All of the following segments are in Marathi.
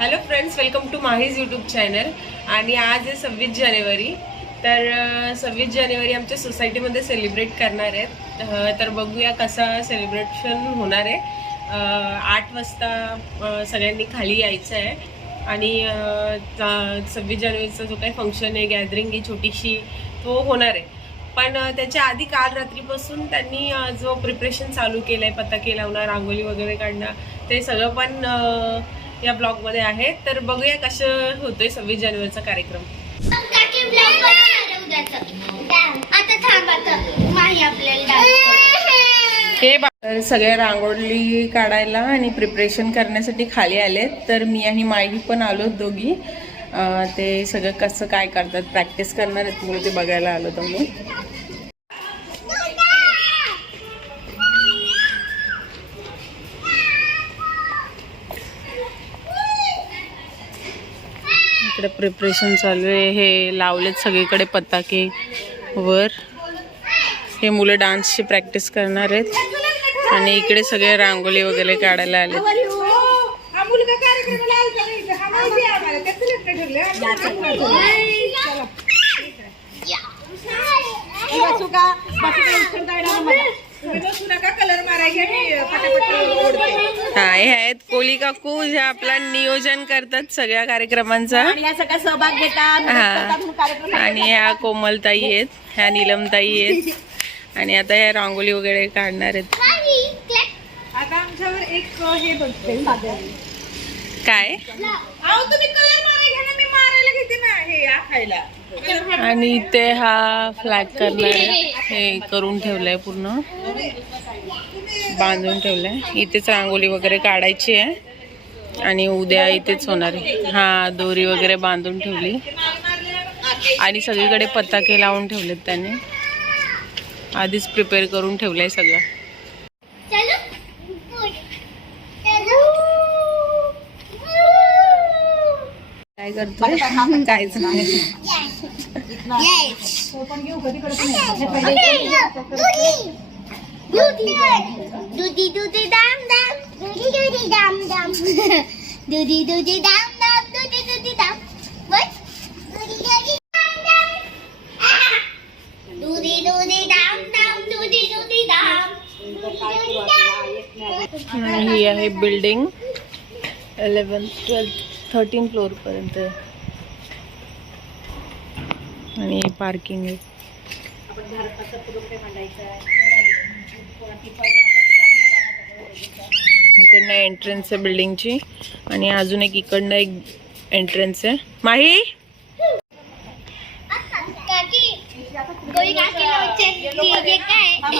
Hello friends, welcome to Mahi's YouTube channel. आणि आज आहे 26 जानेवारी. तर 26 जानेवारी आमच्या सोसायटीमध्ये सेलिब्रेट करणार आहेत. तर बघूया कसा सेलिब्रेशन होणार आहे. 8 वाजता सगळ्यांनी खाली यायचं आहे. आणि 26 जानेवारीचा जो काही फंक्शन आहे, गॅदरिंग आहे छोटीशी, तो होणार आहे. पण त्याच्या आधी काल रात्रीपासून त्यांनी जो प्रिपरेशन चालू केलं आहे, पताके लावणं, रांगोळी वगैरे काढणं, ते सगळं पण या ब्लॉगमध्ये आहे. तर बघूया कसं होतोय 26 जानेवारीचा कार्यक्रम. हे सगळे रांगोळी काढायला आणि प्रिपरेशन करण्यासाठी खाली आलेत. तर मी आणि माई पण आलो दोघी. ते सगळं कसं काय करतात, प्रॅक्टिस करणार आहेत म्हणून ते बघायला आलो तर मी. इकडे प्रिपरेशन चालू आहे. हे लावलेत सगळीकडे पताके वर. हे मुलं डान्सची प्रॅक्टिस करणार आहेत आणि इकडे सगळे रांगोळी वगैरे काढायला आले. हा, हे आहेत कोली काकू, जे आपला नियोजन करतात सगळ्या कार्यक्रमांचा, सहभाग घेतात. हा. आणि ह्या कोमलताई आहेत, ह्या नीलमताई आहेत. आणि आता ह्या रांगोळी वगैरे काढणार आहेत. आता आमच्यावर एक हे बघते काय, आणि इथे हा फ्लॅग करणार आहे. हे करून ठेवलंय, पूर्ण बांधून ठेवलंय. इथेच रांगोळी वगैरे काढायची आहे आणि उद्या इथेच होणार आहे. हा, दोरी वगैरे बांधून ठेवली आणि सगळीकडे पताके लावून ठेवलेत. त्याने आधीच प्रिपेअर करून ठेवलंय सगळं. काय करतोय? काहीच नाही. ही आहे बिल्डिंग 11, 12, 13 फ्लोर पर्यंत. आणि पार्किंग आहे. इकडनं एंट्रन्स आहे बिल्डिंगची आणि अजून एक इकडनं एक एंट्रन्स आहे. माही,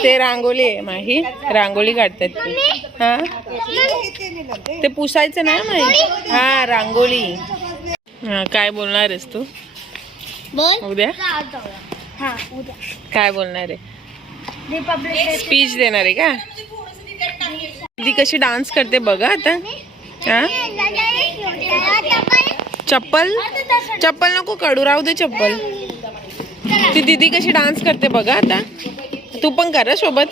ते रांगोळी आहे माही, रांगोळी काढतात ते. हा, ते पुसायचं ना माही. हा, रांगोळी. हा, काय बोलणार आहेस तू उद्या? काय बोलणार आहे? स्पीच देणार आहे का? ती कशी डान्स करते बघा आता. हा, चप्पल चप्पल नको काढू, राहू दे चप्पल. ती दीदी कशी डान्स करते बघा आता. तू पण कर सोबत.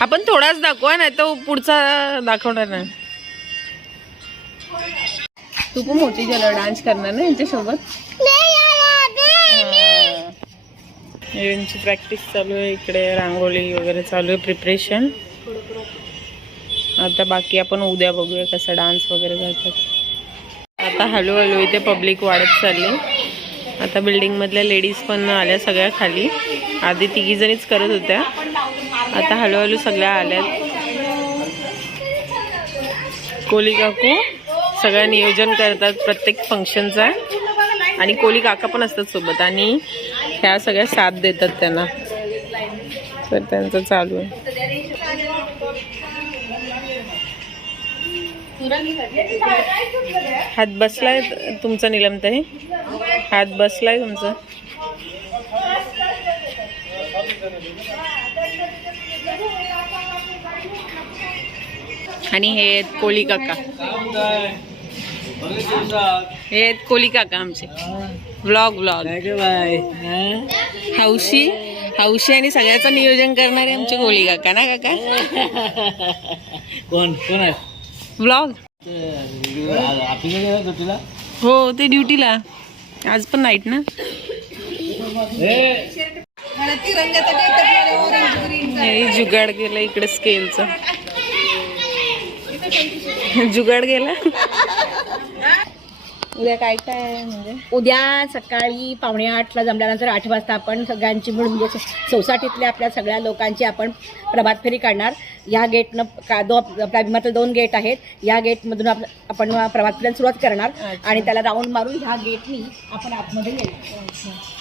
आपण थोडाच दाखवा, नाही तर पुढचा दाखवणार नाही. तू पण मोठी झाल्यावर डान्स करणार ना यांच्यासोबत. यांची प्रॅक्टिस चालू आहे. इकडे रांगोळी वगैरे चालू आहे, प्रिपरेशन. आता बाकी आपण उद्या बघूया कसा डान्स वगैरे करतात. आता हळूहळू इथे पब्लिक वाढत चालली. आता बिल्डिंगमधल्या लेडीज पण आल्या सगळ्या खाली. आधी 3 जणीच करत होत्या, आता हळूहळू सगळ्या आल्यात. कोली काकू सगळं नियोजन करतात प्रत्येक फंक्शनचा. आणि कोली काका पण असतात सोबत आणि ह्या सगळ्या साथ देतात त्यांना. तर त्यांचं चालू आहे. हात बसलाय तुमचा नीलमताई? हात बसलाय तुमचा? आणि हे आहेत कोली काका. हे आहेत कोली काका आमचे. Blog bye. हौशी आणि सगळ्याचं नियोजन करणारे आमचे कोळी काका ना काका. कोण आहे ब्लॉग तुला हो ते ड्युटीला आज पण नाईट ना. मला तिरंगाचा टेप ऑरेंज ग्रीन हे जुगाड गेला इकडे स्केलचा जुगाड गेला. उद्या काय काय आहे म्हणजे उद्या सकाळी 7:45ला जमल्यानंतर 8 वाजता आपण सगळ्यांची मिळून म्हणजे सोसायटीतल्या आपल्या सगळ्या लोकांची आपण प्रभात फेरी काढणार. या गेटनं आपल्या विमानातील 2 गेट आहेत. या गेटमधून आपण प्रभात फेरीला सुरुवात करणार आणि त्याला राऊंड मारून ह्या गेटनी आपण आतमध्ये येणार.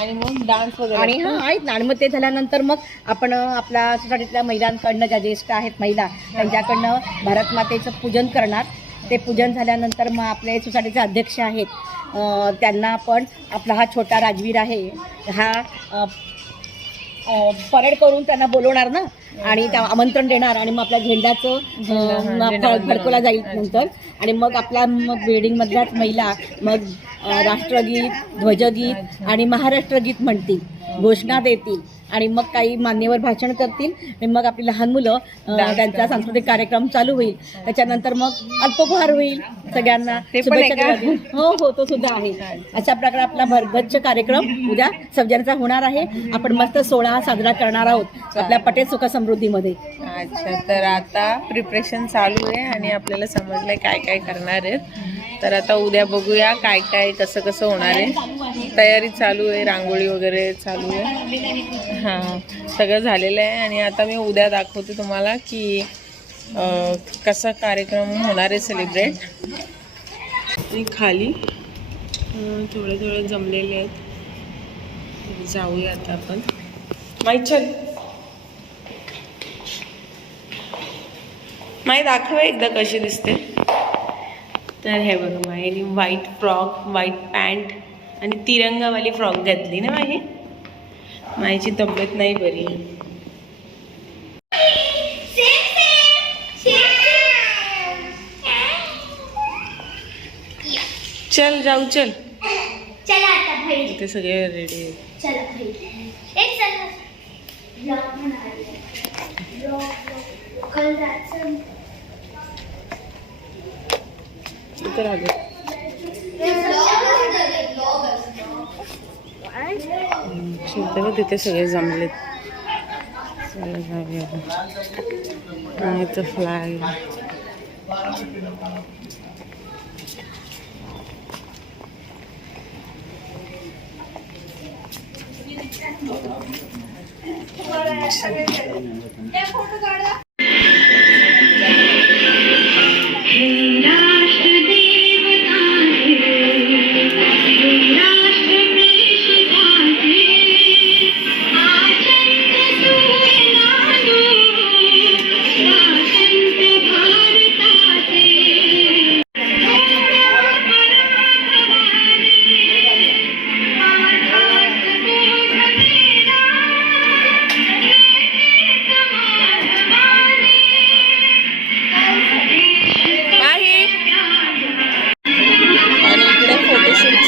आणि मग डान्स वगैरे आणि आहेत ना. आणि मग ते झाल्यानंतर मग आपण आपल्या सोसायटीतल्या महिलांकडनं ज्या ज्येष्ठ आहेत महिला त्यांच्याकडनं भारत मातेचं पूजन करणार. ते पूजन झाल्यानंतर मग आपले सोसायटीचे अध्यक्ष आहेत त्यांना आपण आपला हा छोटा राजवीर आहे हा परेड करून त्यांना बोलवणार ना आणि त्या आमंत्रण देणार आणि मग आपल्या झेंड्याचं फडकवला जाईल नंतर. आणि मग आपल्या बिल्डिंगमधल्याच महिला मग राष्ट्रगीत ध्वजगीत आणि महाराष्ट्रगीत म्हणतील, घोषणा देतील आणि मग काही मान्यवर भाषण करतील आणि मग आपली लहान मुलं त्यांचा सांस्कृतिक कार्यक्रम चालू होईल. त्याच्यानंतर मग अल्पोपहार होईल सगळ्यांना. हो हो तो सुद्धा आहे. अशा प्रकारे आपला भरगच्च कार्यक्रम उद्या सगळ्यांचा होणार आहे. आपण मस्त सोहळा साजरा करणार आहोत आपल्या पटेल सुख समृद्धीमध्ये. अच्छा तर आता प्रिपरेशन चालू आहे आणि आपल्याला समजलंय काय काय करणार आहेत. तर आता उद्या बघूया काय काय कसं कसं होणार आहे. तयारी चालू आहे, रांगोळी वगैरे चालू आहे. हां सगळं झालेलं आहे आणि आता मी उद्या दाखवते तुम्हाला की कसा कार्यक्रम होणार आहे सेलिब्रेट. आणि खाली थोडे जमलेले आहेत. जाऊया आता आपण. माई चल माई दाखव एकदा कशी दिसते. तर हे बघा माईने व्हाईट फ्रॉक, व्हाईट पॅन्ट आणि तिरंगावाली फ्रॉक घातली ना माही. माईची तब्येत नाही बरी. चल जाऊ चल. चला आता भाई इथे सगळे रेडी आहेत. चला भाई एक चला ब्लॉग बनाले ब्लॉग कल जायचं इथे राहते. बघ तिथे सगळे जमलेत. चला जाऊया. इथं फ्लॅग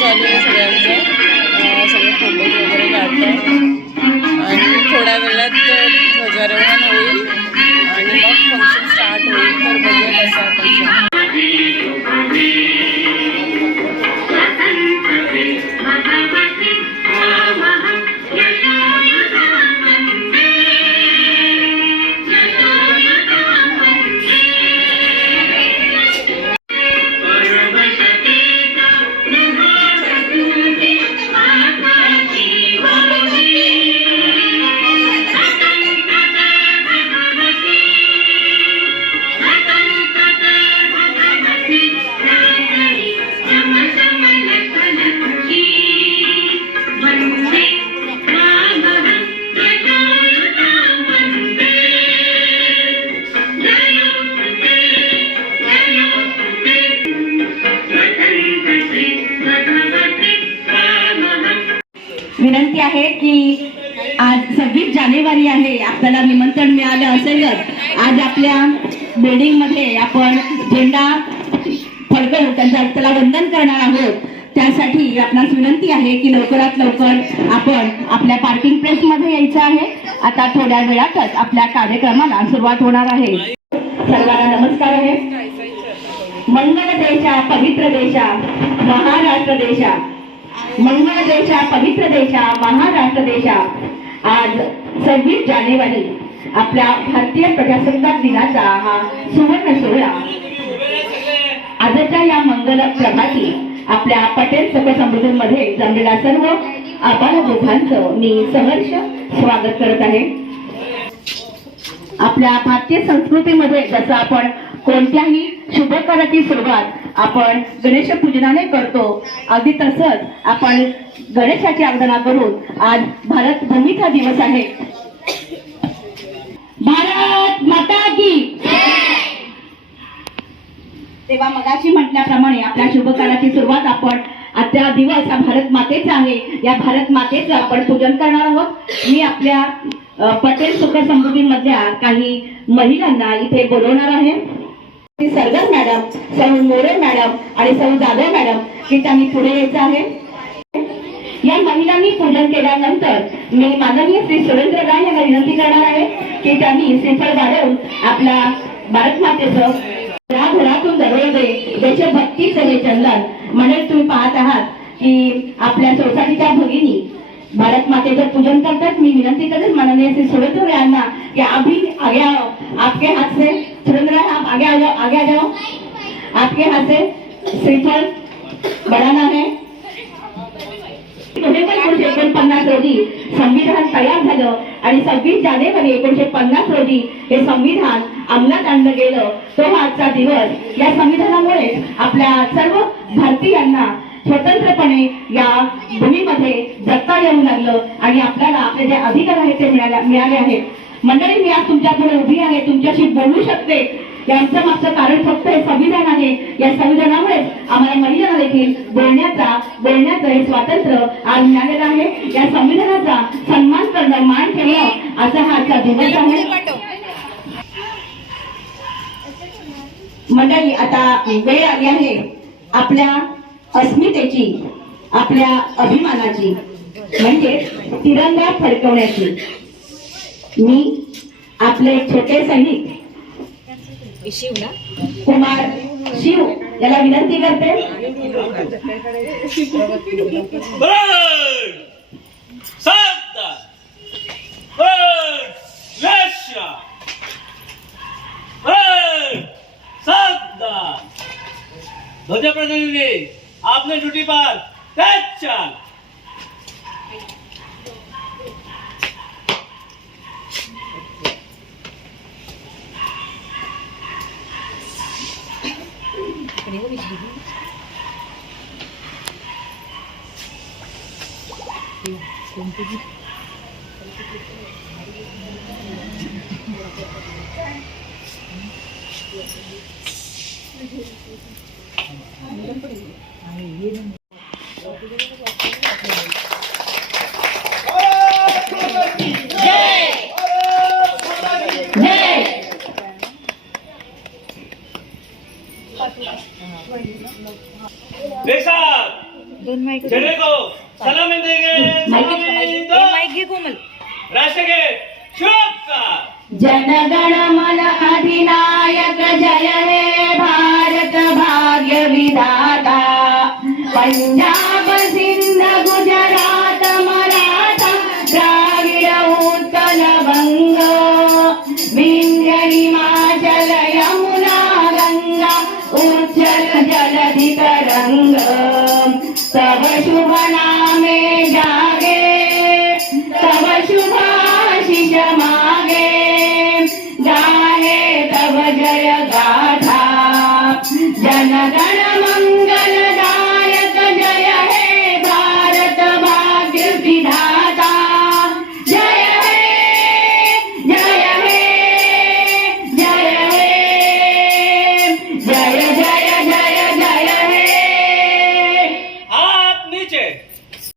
चालू आहे सगळ्यांचं. सगळे फोटोज वगैरे काढतात आणि थोड्या वेळात ध्वजारोहण होईल आणि मग फंक्शन स्टार्ट होईल. तर बघूया कसं फंक्शन. विनंती आहे की आज 26 जानेवारी आहे. आपल्याला निमंत्रण मिळालं असेलच. आज आपल्या बिल्डिंगमध्ये आपण झेंडा फडकवून त्याला वंदन करणार आहोत. त्यासाठी आपणास विनंती आहे की लवकरात लवकर आपण आपल्या पार्किंग प्लेसमध्ये यायचं आहे. आता थोड्या वेळातच आपल्या कार्यक्रमाला सुरुवात होणार आहे. सर्वांना नमस्कार आहे. मंगल देशा पवित्र देशा महाराष्ट्र देशा, मंगल देशा पवित्र देशा महाराष्ट्र देशा. आज 26 जानेवारी आपल्या भारतीय प्रजासत्ताक दिनाचा हा सुवर्ण सोहळा. आजच्या या मंगल प्रभाती आपल्या पटेल सुख समृद्धीमध्ये जमलेल्या सर्व आबालवृद्धांचं मी सहर्ष स्वागत करत आहे. आपल्या भारतीय संस्कृतीमध्ये जसं आपण कोणत्याही शुभ कार्याची सुरुवात आपण गणेश पूजनाने करतो, अगदी तसंच आपण गणेशाची आराधना करून आज भारत भूमीचा दिवस आहे. भारत माता की. तेव्हा मगाशी म्हटल्याप्रमाणे आपल्या शुभ कार्याची सुरुवात आपण आजचा दिवस हा भारत मातेचा आहे. या भारत मातेचं आपण पूजन करणार आहोत. मी आपल्या पटेल सुख समृद्धी मधल्या काही महिलांना इथे बोलवणार आहे. सरगर मॅडम, सौ मोरे मॅडम आणि सौ जाधव मॅडम हे त्यांनी पुढे यायचं आहे. या महिलांनी पूजन केल्यानंतर मी माननीय श्री सुरेंद्र राय यांना विनंती करणार आहे की त्यांनी श्रीफळ वाढवून आपल्या भारत मातेचं घराघरातून दररोज देशभक्तीचं हे चंदन म्हणजे तुम्ही पाहत आहात की आपल्या सोसायटीच्या भगिनी भारत मातेचं पूजन करतात. मी विनंती करेन माननीय श्री सुरेंद्र यांना कि अभी आगे आओ, आपके हाथ से सुरेंद्र आप आगे आ जाओ, आगे आ जाओ. आपके हाथ से श्रीफळ बढ़ाना है. 1949 रोजी संविधान तयार झालं आणि 26 जानेवारी 1950 रोजी हे संविधान अंमलात आणलं गेलं. तो हा आजचा दिवस. या संविधानामुळे आपल्या सर्व भारतीयांना स्वतंत्रपणे या भूमीमध्ये जगता येऊ लागलं आणि आपल्याला आपले जे अधिकार आहेत ते मिळाले आहेत. मंडळी, मी आज तुमच्या पुढे उभी आहे, तुमच्याशी बोलू शकते. यांचं मागचं कारण फक्त हे संविधान आहे. या संविधानामुळेच आम्हाला महिलांना देखील बोलण्याचं हे स्वातंत्र्य आज मिळालेलं आहे. या संविधानाचा सन्मान करणं, मान ठेवणं असा हा आजचा दिवस आहे. मंडळी, आता वेळ आली आहे आपल्या अस्मितेची, आपल्या अभिमानाची म्हणजे तिरंगा फडकवण्याची. मी आपले छोटे सैनिक कुमार शिव याला विनंती करते. ध्वज प्रतिनिधी आपने ड्यूटी पर तेज चाल. झंडे को सलामी देंगे. सलामी दो. राष्ट्र के शुभकार. जनगण मन अधिनायक जय हे भारत भाग्य विधाता. पंजाब सिंध गुजरात मराठा द्राविड उत्कल बंग विंध्य हिमाचल यमुना गंगा उच्चल जलधि तरंग. तब शुभ नामे जागे, तब शुभाशिष मागे, गाहे तब जय गाथा. जनगण मंगलदायक जय हे भारत भाग्य विधाता. जय हे, जय हे, जय हे, जय जय जय जय हे. हाथ नीचे.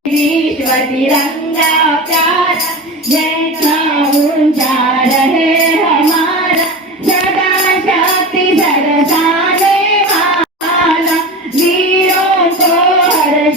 विश्व तिरंगा प्यारा जैसा ऊंचा रहे हमारा, सदा शक्ति बरसाने वाला, वीरों को हर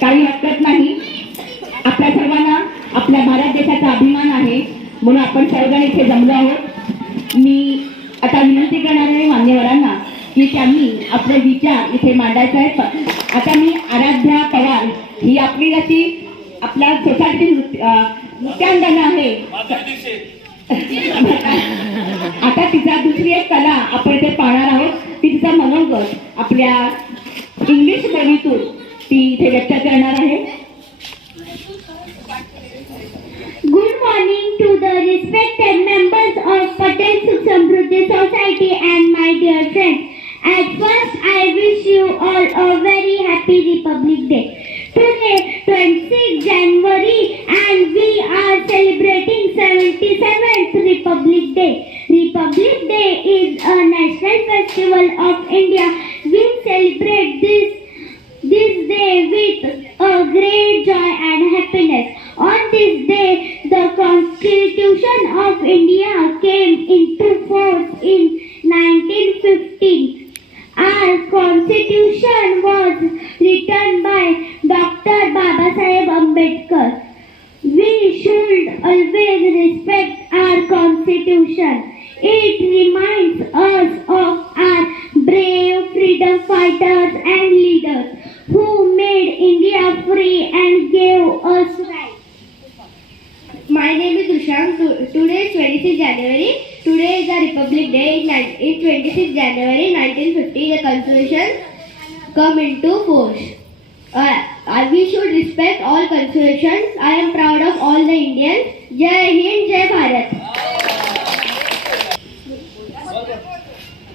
काही हरकत नाही. आपल्या सर्वांना आपल्या भारत देशाचा अभिमान आहे, म्हणून आपण सर्वजण इथे जमलो आहोत. मी आता विनंती करणार आहे मान्यवरांना की त्यांनी आपले विचार इथे मांडायचे आहेत. आता मी आराध्या पवार ही आपली अशी आपल्या सोसायटी नृत्यांगना आहे. आता तिचा दुसरी एक कला आपण इथे पाहणार आहोत. ती तिचा मनोगत आपल्या इंग्लिश बोलीतून ती इथे व्यक्त करणार आहे. Good morning to the respected members of Patel Sukh Samruddhi Society and my dear friends. At first, I wish you all a very happy Republic Day. Today, 26 January, and we are celebrating 77th Republic Day. Republic Day is a national festival of India. We celebrate this day with a great joy and happiness. On this day, the Constitution of India came into force in 1915. Our Constitution was written by Dr. Babasaheb Ambedkar. We should always respect our Constitution. It reminds us of our brave freedom fighters and leaders who made India free and gave us rights. My name is Ushan. Today is 26 January. Today is the Republic Day. In 26 January 1950, the Constitution come into force. We should respect all constitutions. I am proud of all the Indians. Jai Hind, Jai Bharat.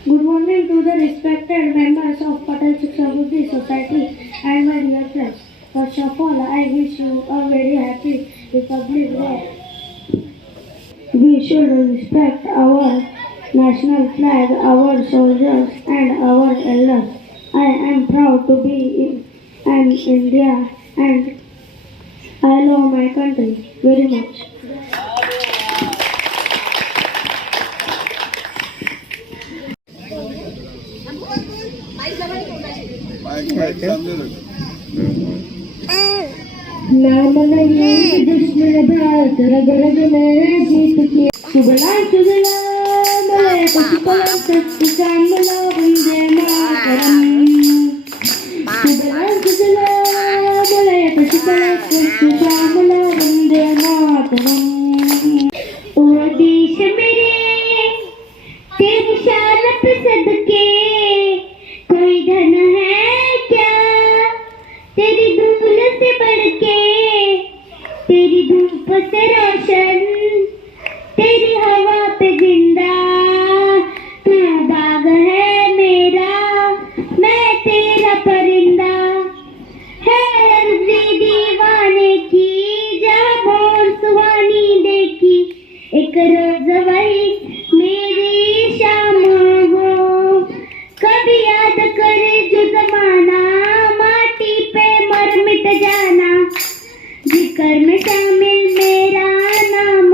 Good morning to the respected members of Patel Sukh Samruddhi Society and my dear friends. First of all, I wish you a very happy Republic Day. We should respect our national flag, our soldiers and our elders. I am proud to be an Indian and I love my country very much. नाम नहीं दुश्मन भारत रग रग में जीत के सुबला सुबला मलय पशुपला सत्संगला वंदे मातरम सुबला सुबला मलय पशुपला सत्संगला वंदे मातरम ओ देश मेरे तेरी शान पे सदके कोई धन है क्या तेरी धूल से बढ़ के तेरी धूप से रोशन तेरी हवा पे जिंदा तू बाग है मेरा मैं तेरा परिंदा है अर्जी दीवाने की जहाँ मोर सुहानी देखी एक रोज वही मेरी शाम हो कभी याद करे जो जमाना माटी पे मर मिट जाना जिक्र में शामिल मेरा नाम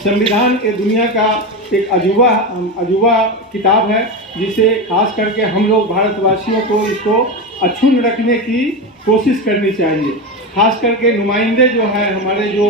संविधान ये दुनिया का एक अजूबा किताब है, जिसे खास करके हम लोग भारतवासियों को इसको अक्षुण्ण रखने की कोशिश करनी चाहिए। खास करके नुमाइंदे जो है, हमारे जो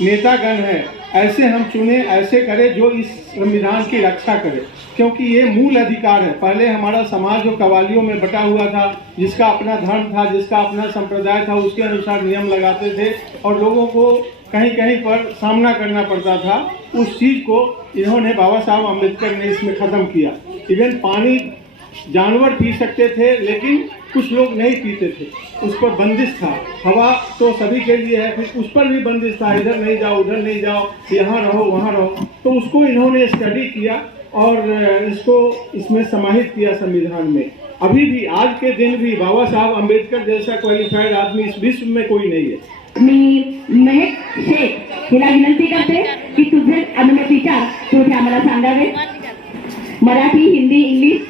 नेतागण हैं, ऐसे हम चुने, ऐसे करें जो इस संविधान की रक्षा करे, क्योंकि ये मूल अधिकार है। पहले हमारा समाज जो कवालियों में बटा हुआ था, जिसका अपना धर्म था, जिसका अपना संप्रदाय था, उसके अनुसार नियम लगाते थे और लोगों को कहीं कहीं पर सामना करना पड़ता था। उस चीज़ को इन्होंने, बाबा साहब अम्बेडकर ने इसमें ख़त्म किया। इवन पानी जानवर पी सकते थे, लेकिन कुछ लोग नहीं पीते थे, उस पर बंदिश था। हवा तो सभी के लिए है, फिर उस पर भी बंदिश था, इधर नहीं जाओ, उधर नहीं जाओ, यहाँ रहो, वहाँ रहो। तो उसको इन्होंने स्टडी किया और इसको इसमें समाहित किया संविधान में। अभी भी आज के दिन भी बाबा साहब अम्बेडकर जैसा क्वालिफाइड आदमी इस विश्व में कोई नहीं है। मी महक शेख हिला विनंती करते की तुझे अनुमतीच्या तुझे आम्हाला सांगावे, Marathi, Hindi, English.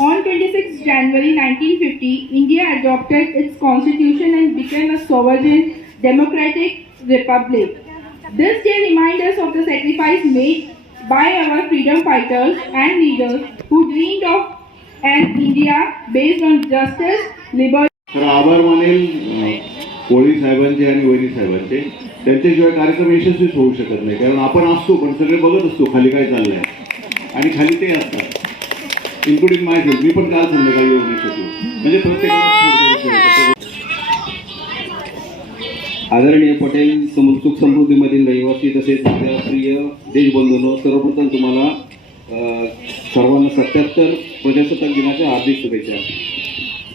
On 26 January 1950, India adopted its constitution and became a sovereign democratic republic. This day reminds us of the sacrifice made by our freedom fighters and leaders who dreamed of an India based on justice, liberty. तर आभार मानेल कोळी साहेबांचे आणि वैरी साहेबांचे। त्यांच्याशिवाय कार्यक्रम यशस्वीच होऊ शकत नाही, कारण आपण असतो पण सगळे बघत असतो खाली काय चाललंय, आणि खाली ते असतात, इन्क्लुडिंग माय सेल्फ। मी पण काल संध्याकाळी येऊ नाही शकलो, म्हणजे प्रत्येकाला। आदरणीय पटेल, सुख समृद्धीमधील रहिवासी तसेच प्रिय देशबंधूंनो, सर्वप्रथम तुम्हाला सर्वांना 77 प्रजासत्ताक दिनाच्या हार्दिक शुभेच्छा।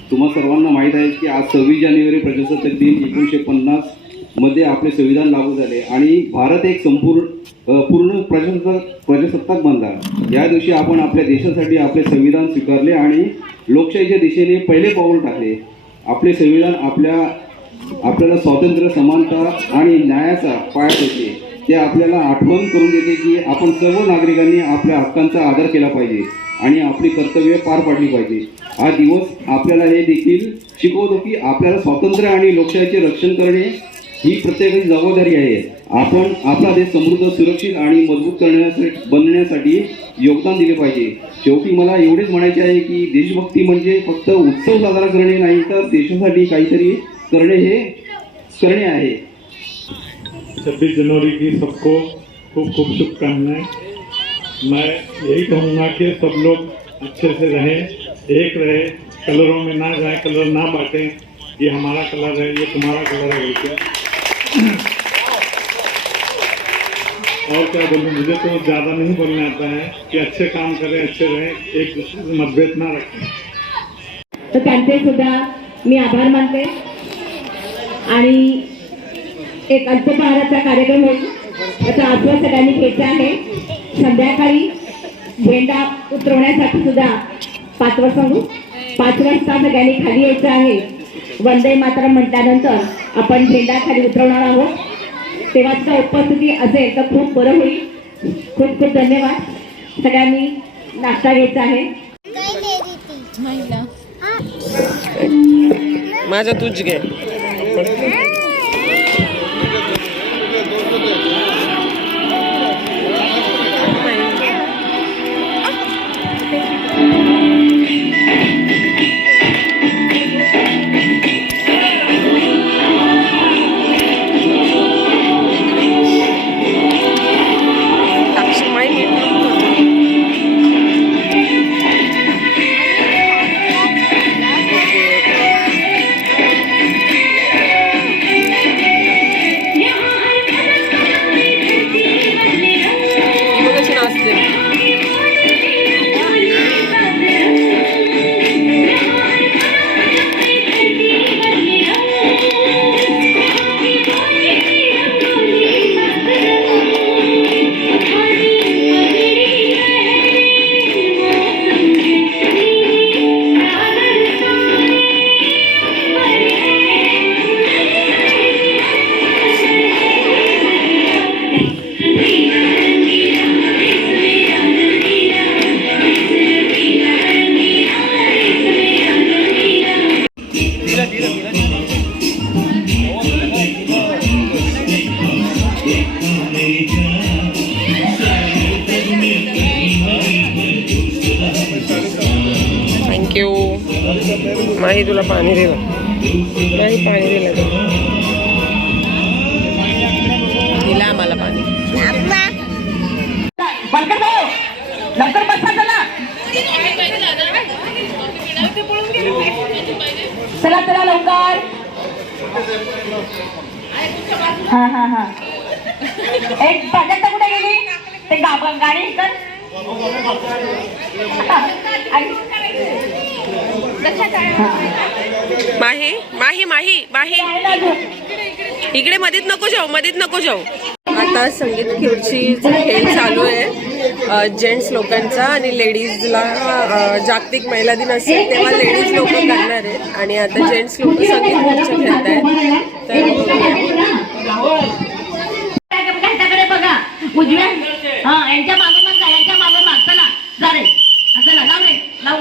तुम्हा सर्वांना माहीत आहे की आज 26 जानेवारी प्रजासत्ताक दिन 1950 मध्ये आपले संविधान लागू झाले आणि भारत एक पूर्ण प्रजासत्ताक बनला। या दिवशी आपण आपल्या देशासाठी आपले संविधान स्वीकारले आणि लोकशाहीच्या दिशेने पहिले पाऊल टाकले। आपले संविधान आपल्याला स्वातंत्र्य, समानता आणि न्यायाचा पाया देते। ते आपल्याला आठवण करून देते की आपण सर्व नागरिकांनी आपल्या हक्कांचा आदर केला पाहिजे आणि आपली कर्तव्ये पार पाडली पाहिजे। हा दिवस आपल्याला हे देखील शिकवतो की आपल्याला स्वातंत्र्य आणि लोकशाहीचे रक्षण करणे ही प्रत्येकाची जबाबदारी आहे। आपण आपला देश समृद्ध, सुरक्षित आणि मजबूत बनण्यासाठी योगदान दिले पाहिजे। शेवटी मला एवढेच म्हणायचे आहे की देशभक्ती म्हणजे फक्त उत्सव साजरा करणे नाही, तर देशासाठी काहीतरी करणे आहे। 26 जनवरी की सबको खूब खूब शुभकामनाएं। मैं यही कहूँगा कि सब लोग अच्छे से रहें, एक रहे, कलरों में ना जाए, कलर ना बांटें, ये हमारा कलर है, ये तुम्हारा कलर है, क्या और क्या बोलूं, मुझे तो ज़्यादा नहीं बोलने आता है कि अच्छे काम करें, अच्छे रहें, एक दूसरे से मतभेद ना रखें। तर त्यांचे सुद्धा मी आभार मानते आणि एक अल्पहाराचा कार्यक्रम होईल, त्याचा आस्वाद सगळ्यांनी घ्यायचा आहे। संध्याकाळी झेंडा उतरवण्यासाठी सुद्धा 5 वाजता सगळ्यांनी खाली यायचं आहे। वंदे मातरम म्हटल्यानंतर आपण झेंडा खाली उतरवणार आहोत, तेव्हा सुद्धा उपस्थिती असेल तर खूप बरं होईल। खूप खूप धन्यवाद। सगळ्यांनी नाश्ता घ्यायचा आहे। माझा तुझ घे। माही तुला पाणी दिलं, नाही पाणी दिलं दिला आम्हाला पाणी. लवकर बसा चला चला लवकर. हा एक प्राजक्ता कुठे गेली ते गाडी कर. माही माही माही माही इकडे मध्येच नको जाऊ, मध्येच नको जाऊ. आता संगीत खुर्चीचा खेळ चालू आहे जेंट्स लोकांचा, आणि लेडीजला जागतिक महिला दिन असेल तेव्हा लेडीज लोक करणार आहेत आणि आता जेंट्स लोक संगीत खुर्ची खेळत आहेत. तर बघा उजव्या यांच्या मागे मग जा, यांच्या मागे माग चला जा रे, चला लाव रे लाव.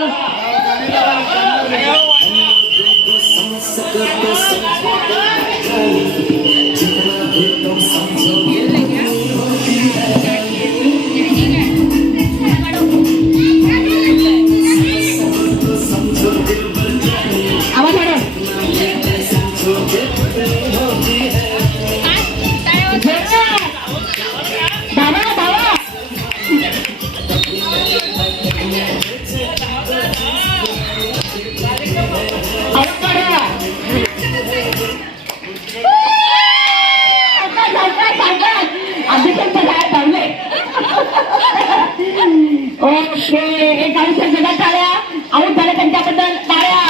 ओके एक आयुष्य जगात टाळ्या आऊट झाल्या त्यांच्याबद्दल टाळ्या.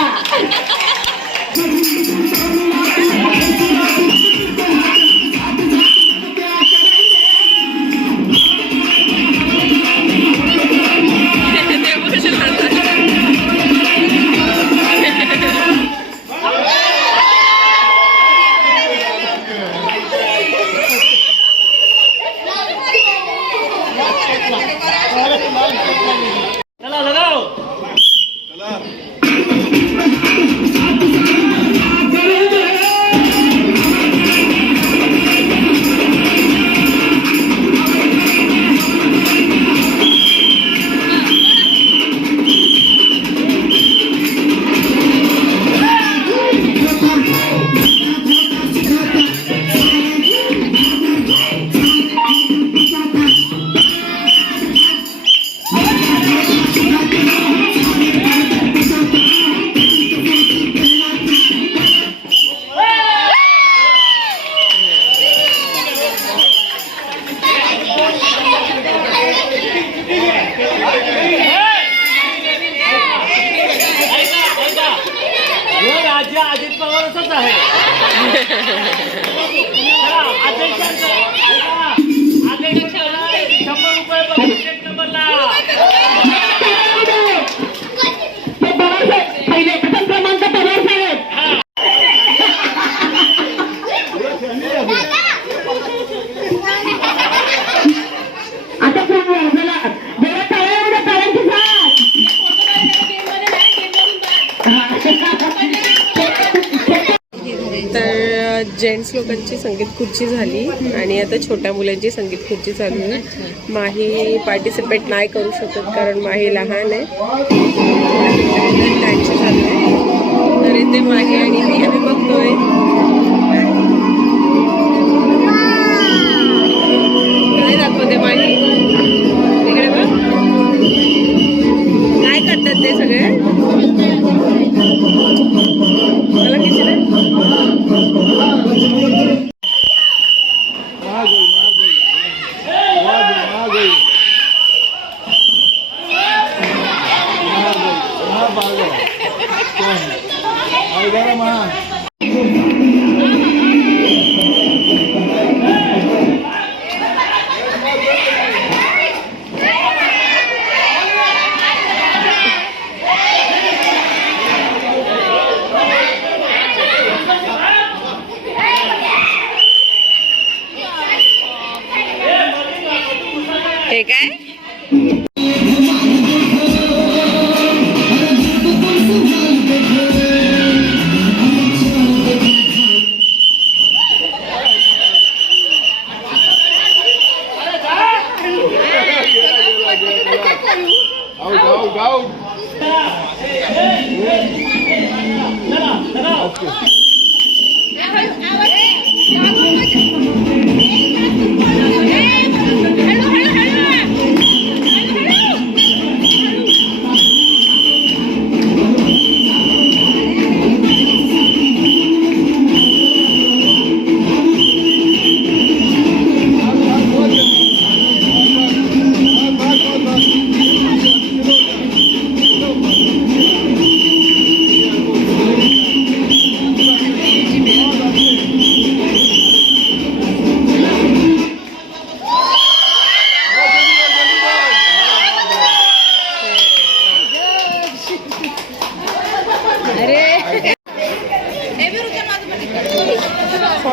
चला लगाओ. राज्य अजित पवारच आहे. अध्यक्ष 100 रुपये प्रत्येक नंबरला. पहिले प्रथम क्रमांक पवार साहेब. आता कोण झाला जरा टाळ्या टाळ्यांची साथ. तर जेंट्स लोकांची संगीत खुर्ची झाली आणि आता छोट्या मुलांची संगीत खुर्ची चालू आहे. माही पार्टिसिपेट नाही करू शकत कारण माही लहान आहे. डान्स चालू आहे तर इथे माही आणि मी आम्ही बघतोय. काय दाखवते माही इकडे बघ काय करतात ते सगळे. मला किती हे काय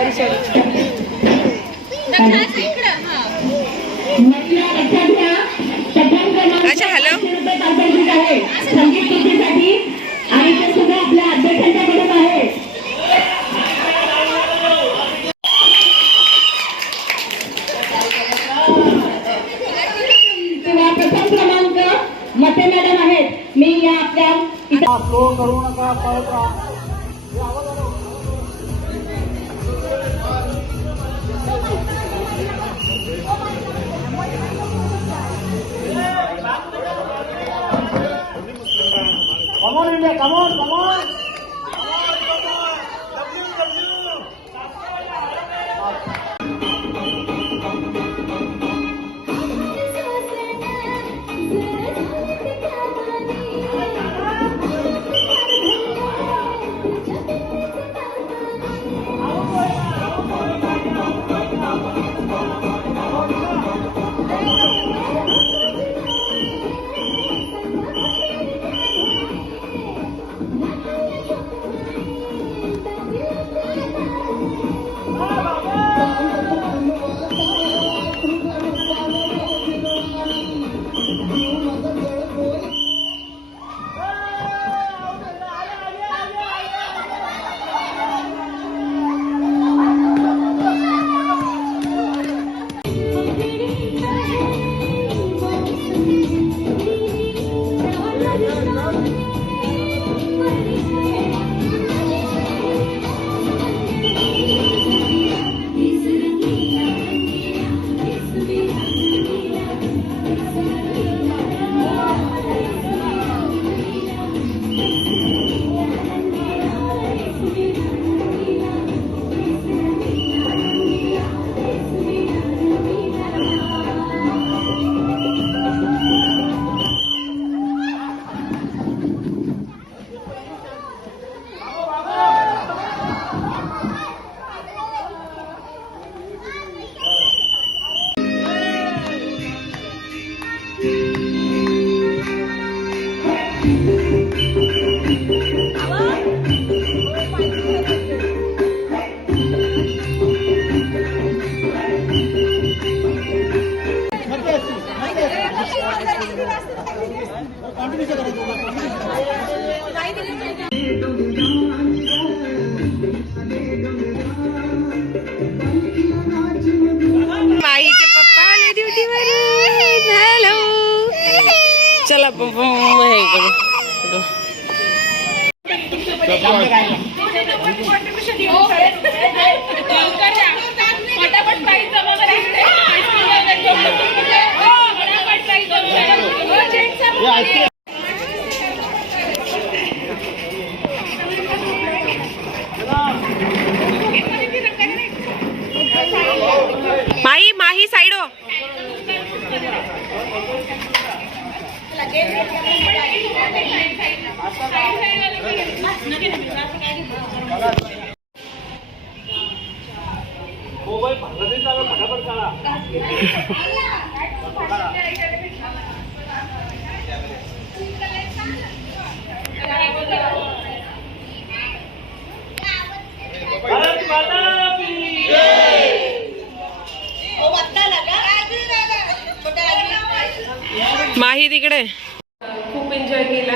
सॉरी सॉरी. अच्छा हॅलो. संगीत कृतीसाठी आणि ते सुद्धा आपल्या अध्यक्षांच्याकडे आहे. प्रथम क्रमांक मते मॅडम आहेत. मी या आपल्या फ्लो करू नका, पळत राहा. Come on, India, come on, come on. माहीचे पप्पा आले ड्युटीवरून. हॅलो. चला पप्पा हे करू. माही माही साइड हो. मोबाईल भरला तरी चालू, फटाफट काढा. भारत माता की जय. माही तिकडे. खूप एन्जॉय केला.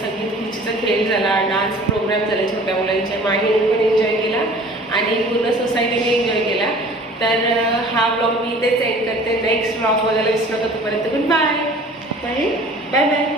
संगीत खुर्चीचा खेळ झाला, डान्स प्रोग्राम झाले छोट्या मुलांचे. माहीने पण एन्जॉय केला आणि पूर्ण सोसायटीने एन्जॉय केला. तर हा ब्लॉग मी इथेच एंड करते. नेक्स्ट ब्लॉग बघायला विसरू नका. तोपर्यंत good bye. Bye bye bye bye.